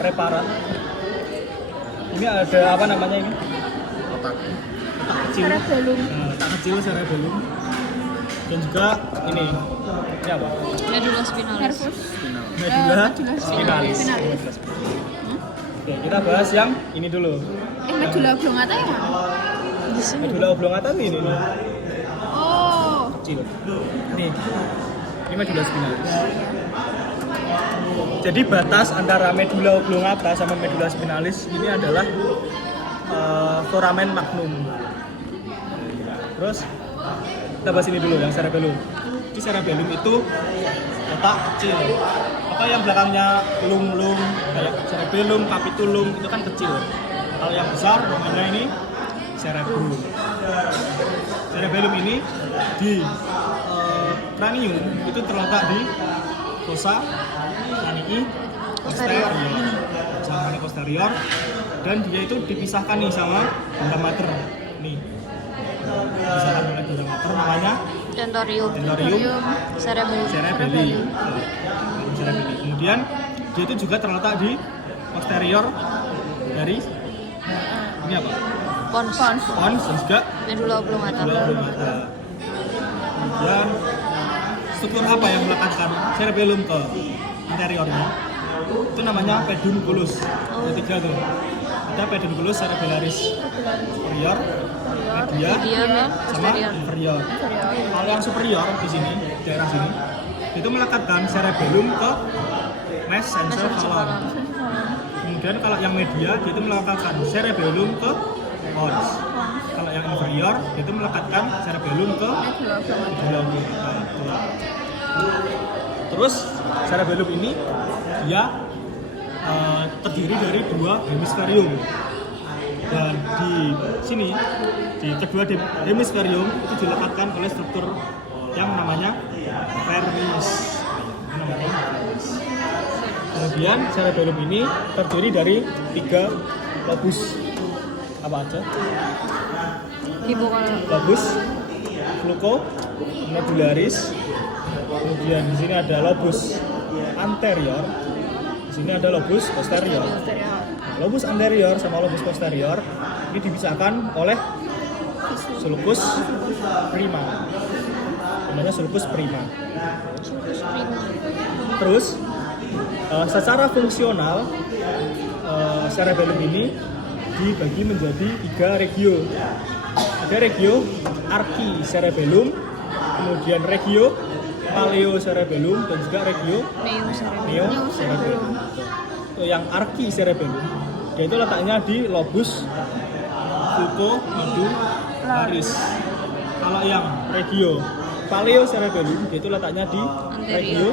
preparat. Ini ada apa namanya ini? Otak. Otak kecil. Cerebellum. Nah, otak kecil cerebellum. Dan juga ini apa? Medulla spinalis. Nervus. Medulla Medulla spinalis. spinalis. Oke, kita bahas yang ini dulu. Medulla oblongata yang mana? Di sini. Medulla oblongata tuh ini nih, Oh. kecil. Nih, ini medulla spinalis. Jadi batas antara medulla oblongata sama medulla spinalis ini adalah foramen magnum. Terus kita bahas ini dulu yang cerebellum. Di cerebellum itu otak kecil. Apa yang belakangnya lung-lung kayak cerebellum, capitulum itu kan kecil. Kalau yang besar namanya ini cerebrum. Cerebellum ini di cranium itu terletak di fossa cranii posterior. Fossa cranii posterior, dan dia itu dipisahkan nih sama dura mater. Nih. Dipisahkan oleh dura mater namanya Tentorium. tentorium Cerebellum. cerebelli. Cerebelli. Kemudian dia itu juga terletak di posterior dari ini apa? Pons. Pons dan juga Medulla oblongata. medulla oblongata. Kemudian struktur apa yang melekatkan cerebellum ke anteriornya? Itu namanya pedunculus. Ada tiga tuh. Ada pedunculus cerebellaris superior, media, sama posterior. inferior. Kalau yang superior di sini, daerah sini, itu melekatkan cerebellum ke mesencephalon. Kemudian kalau yang media, dia itu melekatkan cerebellum ke pons. Kalau yang inferior, dia itu melekatkan cerebellum ke medulla oblongata. Terus cerebellum ini dia terdiri dari dua hemisferium, dan di sini di kedua hemisferium itu dilekatkan oleh struktur yang namanya vermis. Kemudian cerebellum ini terdiri dari 3 lobus. Apa aja? Lobus flucomedularis. Kemudian di sini ada lobus anterior. Di sini ada lobus posterior. Nah, lobus anterior sama lobus posterior ini dipisahkan oleh sulcus prima. Namanya sulcus prima. Terus secara fungsional cerebellum ini dibagi menjadi 3 regio. Ada regio archicerebellum, kemudian regio paleocerebellum, dan juga regio neocerebellum. Yang archicerebellum dia itu letaknya di lobus flucomedularis. Kalau yang regio paleocerebellum dia itu letaknya di regio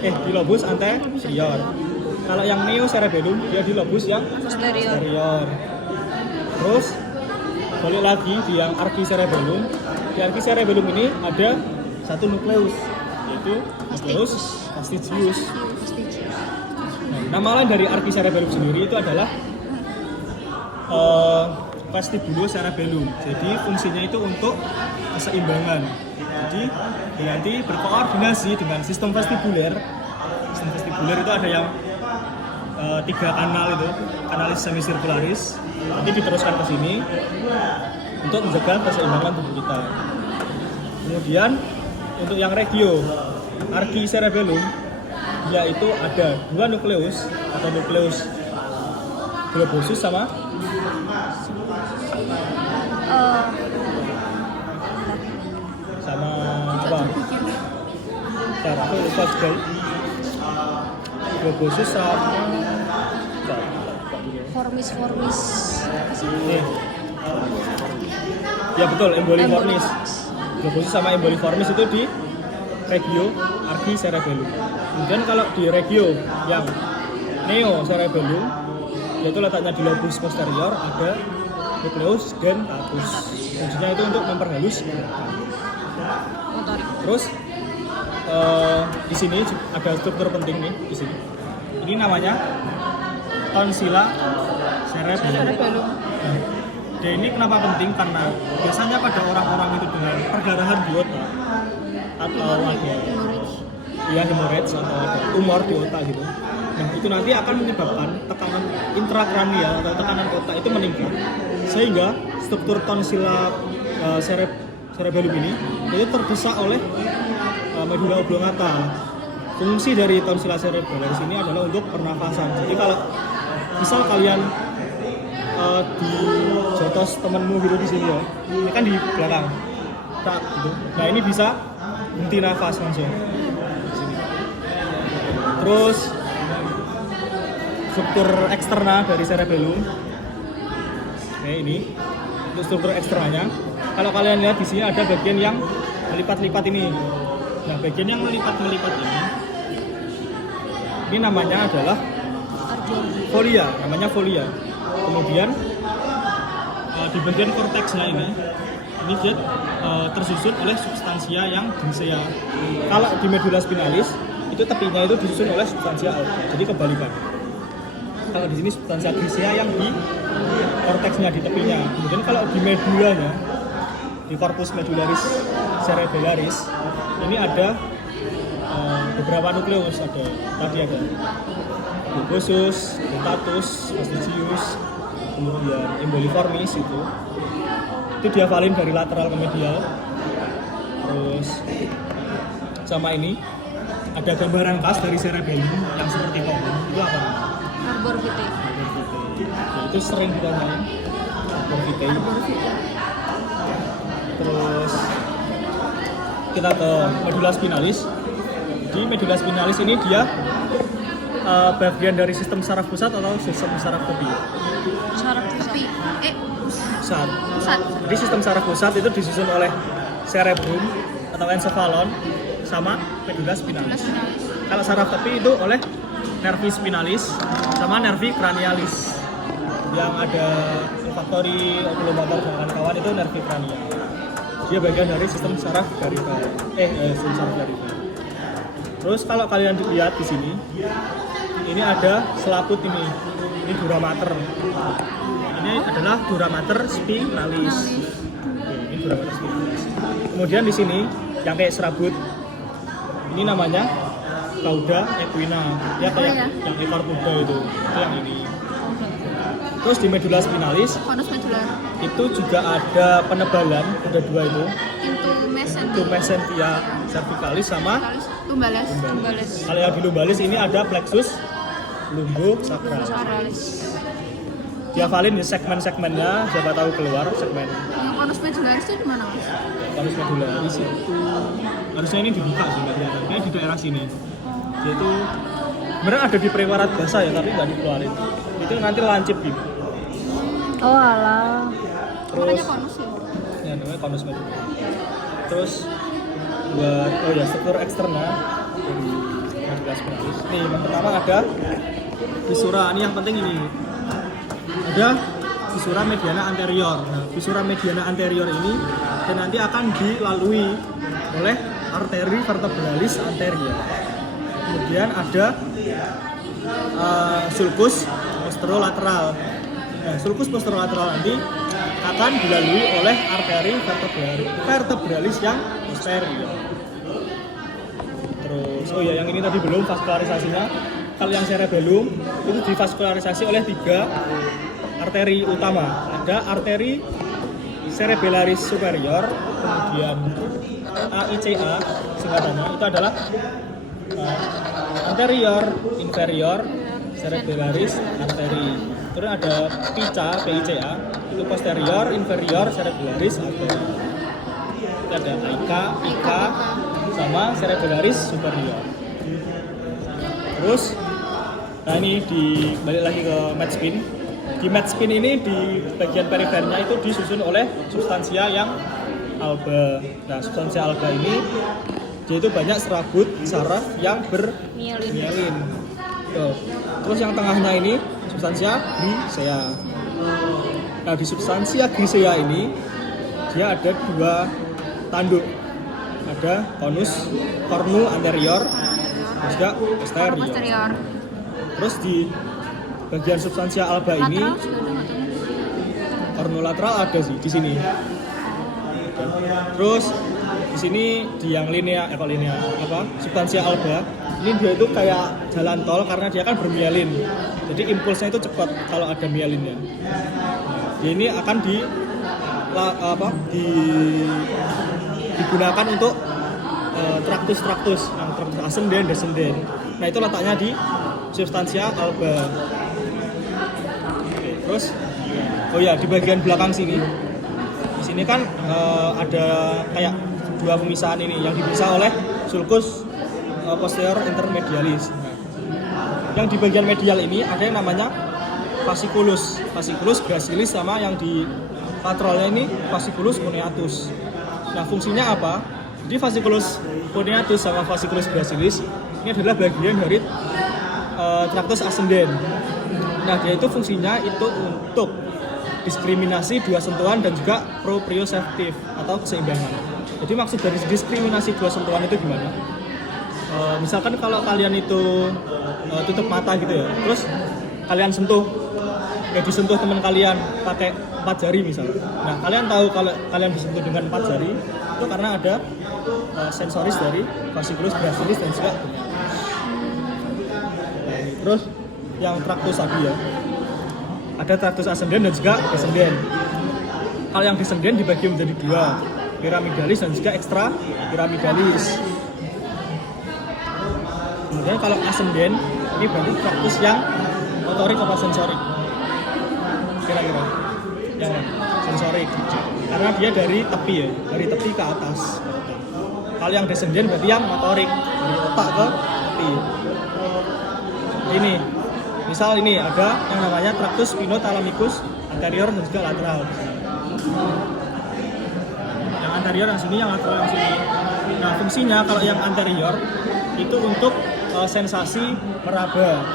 di lobus anterior. Kalau yang neocerebellum dia di lobus yang posterior. Terus balik lagi di yang archicerebellum. Di archicerebellum ini ada satu nukleus, yaitu nukleus fastigius. Nah, nama lain dari archicerebellum sendiri itu adalah vestibulocerebellum. Jadi fungsinya itu untuk keseimbangan. Jadi dia nanti berkoordinasi dengan sistem vestibuler. Sistem vestibuler itu ada yang 3 kanal itu, kanalis semicircularis. Nanti diteruskan ke sini untuk menjaga keseimbangan tubuh kita. Kemudian untuk yang regio archicerebellum, yaitu ada 2 nukleus atau nukleus globosus sama apa? Cara aku lupa juga. Globosus sama Formis. Nih. Ya betul, emboliformis. Globosus sama emboliformis itu di regio archicerebellum. Kemudian kalau di regio yang neocerebellum, yaitu letaknya di lobus posterior, ada nukleus dentatus. Fungsinya itu untuk memperhalus gerakan. Terus di sini ada struktur penting nih di sini. Ini namanya tonsilla cerebellum. Dan ini kenapa penting? Karena biasanya pada orang-orang itu dengan perdarahan di otak atau ada hemorrhage atau ada tumor di otak gitu, Nah, itu nanti akan menyebabkan tekanan intrakranial atau tekanan otak itu meningkat, sehingga struktur tonsila cerebellum ini itu terdesak oleh medula oblongata. Fungsi dari tonsila cerebellaris ini adalah untuk pernafasan. Jadi kalau misal kalian di jotos temenmu gitu di sini ya, ini kan di belakang, tak gitu. Nah ini bisa henti nafas langsung. Di sini. Terus struktur eksterna dari cerebellum. Oke, ini untuk struktur eksternanya. Kalau kalian lihat di sini ada bagian yang melipat-lipat ini. Nah, bagian yang melipat-melipat ini namanya adalah folia, namanya folia. Kemudian di bagian korteksnya ini dia tersusun oleh substansia yang grisea. Kalau di medula spinalis itu tepinya itu disusun oleh substansia alba. Jadi kebalikan. Kalau di sini substansia grisea yang di korteksnya di tepinya. Kemudian kalau di medulanya, di corpus medullaris cerebellaris ini ada beberapa nukleus. Tadi ada bulbosus, dentatus, vestigius, kemudian emboliformis itu diafalin dari lateral ke medial. Terus sama ini ada gambaran khas dari cerebellum yang seperti pohon. Itu apa? Arbor vitae. Ya, itu sering ditanyain. Arbor vitae. Terus kita ke medula spinalis. Di medula spinalis ini dia bagian dari sistem saraf pusat atau sistem saraf tepi? Saraf Tapi Pusat. pusat. Jadi sistem saraf pusat itu disusun oleh cerebrum atau encephalon sama medula spinalis. Nasionalis. Kalau saraf tepi itu oleh nervi spinalis sama nervi cranialis. Yang ada olfaktori, oculomotor dan kawan-kawan itu nervi cranial. Dia bagian dari sistem saraf vertebral. Sistem saraf vertebral. Terus kalau kalian lihat di sini, ini ada selaput ini. Ini dura mater. Ini adalah dura mater spinalis. Oke, ini dura mater spinalis. Kemudian di sini yang kayak serabut, ini namanya cauda equina. Ya kayak yang ekor kuda itu yang ini. Terus di medula spinalis Konus medular. itu juga ada penebalan, ada dua itu. Into Mesentia cervicalis sama Lumbalis. lumbalis. kalau yang di lumbalis ini ada plexus lumbosacral. Lumbalis. Diafalin di segmen-segmennya, siapa tahu keluar segmen Yang konus medularis itu di mana, Mas? konus medularis itu harusnya ini dibuka sih, nggak kelihatan. Kayaknya di daerah sini. Dia itu sebenarnya ada di prewarat basah ya, tapi nggak dikeluarin. Itu nanti lancip gitu. Oh alah. Terus Makanya konus ya. ya namanya konus medularis. Terus buat struktur eksterna dari medula spinalis. Nih, yang pertama ada visura. Ini yang penting ini. Ada visura mediana anterior. Nah, visura mediana anterior ini dan nanti akan dilalui oleh arteri vertebralis anterior. Kemudian ada sulcus posterolateral. Nah, sulcus posterolateral nanti akan dilalui oleh arteri vertebralis yang posterior. Terus, yang ini tadi belum vaskularisasinya. Kalau yang cerebellum itu divaskularisasi oleh 3 arteri utama. Ada arteri cerebellaris superior, kemudian AICA singkatannya itu adalah anterior inferior cerebellaris artery. Terus ada PICA itu posterior inferior cerebellaris artery. Itu ada ICA sama cerebellaris superior. Terus nah ini balik lagi ke Medspin. Di Medspin ini di bagian perifernya itu disusun oleh substansia yang alba. Nah, substansia alba ini dia itu banyak serabut saraf yang bermielin. Tuh. Terus yang tengahnya ini substansia grisea. Nah, di substansia grisea ini dia ada 2 tanduk. Ada cornu anterior dan juga posterior. Terus di bagian substansia alba ini cornu lateral ada sih di sini. Terus di sini di yang substansia alba Ini dia itu kayak jalan tol karena dia kan bermielin. Jadi impulsnya itu cepat kalau ada mielinnya. Dia ini akan digunakan untuk traktus yang traktus ascendens descendens. Nah itu letaknya di substansia alba. Oke, terus oh ya di bagian belakang sini. Di sini kan ada kayak dua pemisahan ini yang dipisah oleh sulcus posterior intermedialis. Nah, yang di bagian medial ini ada yang namanya fasciculus gracilis sama yang di lateralnya ini fasciculus cuneatus. Nah fungsinya apa? Jadi fasciculus cuneatus sama fasciculus gracilis ini adalah bagian dari traktus ascendens. Nah dia itu fungsinya itu untuk diskriminasi dua sentuhan dan juga proprioceptif atau keseimbangan. Jadi maksud dari diskriminasi dua sentuhan itu gimana? Misalkan kalau kalian itu tutup mata gitu ya, terus kalian sentuh, disentuh teman kalian pakai 4 jari misalnya. Nah kalian tahu kalau kalian disentuh dengan 4 jari itu karena ada sensoris dari fasciculus gracilis dan juga terus yang traktus tadi ya, ada traktus ascendens dan juga descendens. Kalau yang descendens dibagi menjadi dua, piramidalis dan juga extra piramidalis. Kemudian kalau ascendens ini berarti traktus yang motorik atau sensorik, kira-kira yang sensorik karena dia dari tepi ya, dari tepi ke atas. Kalau yang descendens berarti yang motorik, dari otak ke tepi. Ini misal ini ada yang namanya traktus spinothalamicus anterior dan juga lateral. Yang anterior yang sini, yang lateral yang sini. Nah fungsinya kalau yang anterior itu untuk sensasi meraba,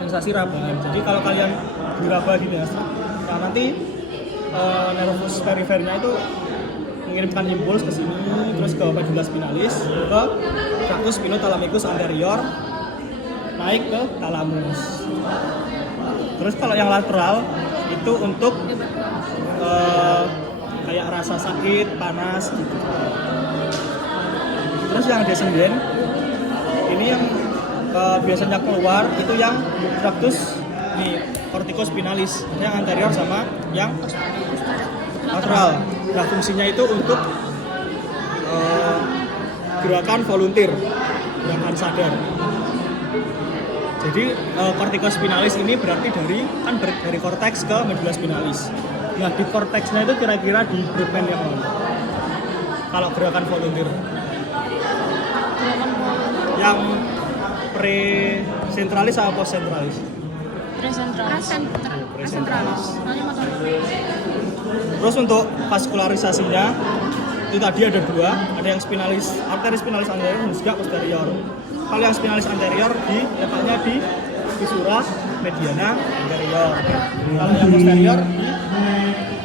sensasi rabangan. Jadi kalau kalian diraba gini ya, nah nanti nervus perifernya itu mengirimkan impuls ke sini, terus ke medulla spinalis, ke traktus spinothalamicus anterior, naik ke thalamus. Terus kalau yang lateral itu untuk kayak rasa sakit, panas gitu. Terus yang descendens ini yang biasanya keluar itu yang traktus nih corticospinalis, yang anterior sama yang lateral. Nah fungsinya itu untuk gerakan volunteer, gerakan sadar. Jadi corticospinalis ini berarti dari korteks ke medulla spinalis. Nah di korteksnya itu kira-kira di Broadman yang mana? Kalau gerakan volunteer yang presentralis atau postsentralis? Presentralis. Terus untuk vaskularisasinya itu tadi ada dua, ada yang spinalis, arteris spinalis anterior dan juga posterior. Kalau yang spinalis anterior letaknya di visura mediana anterior. Kalau yang posterior di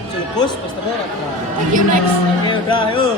sulcus posterior lateral. Thank you, next. Oke, udah, yuk.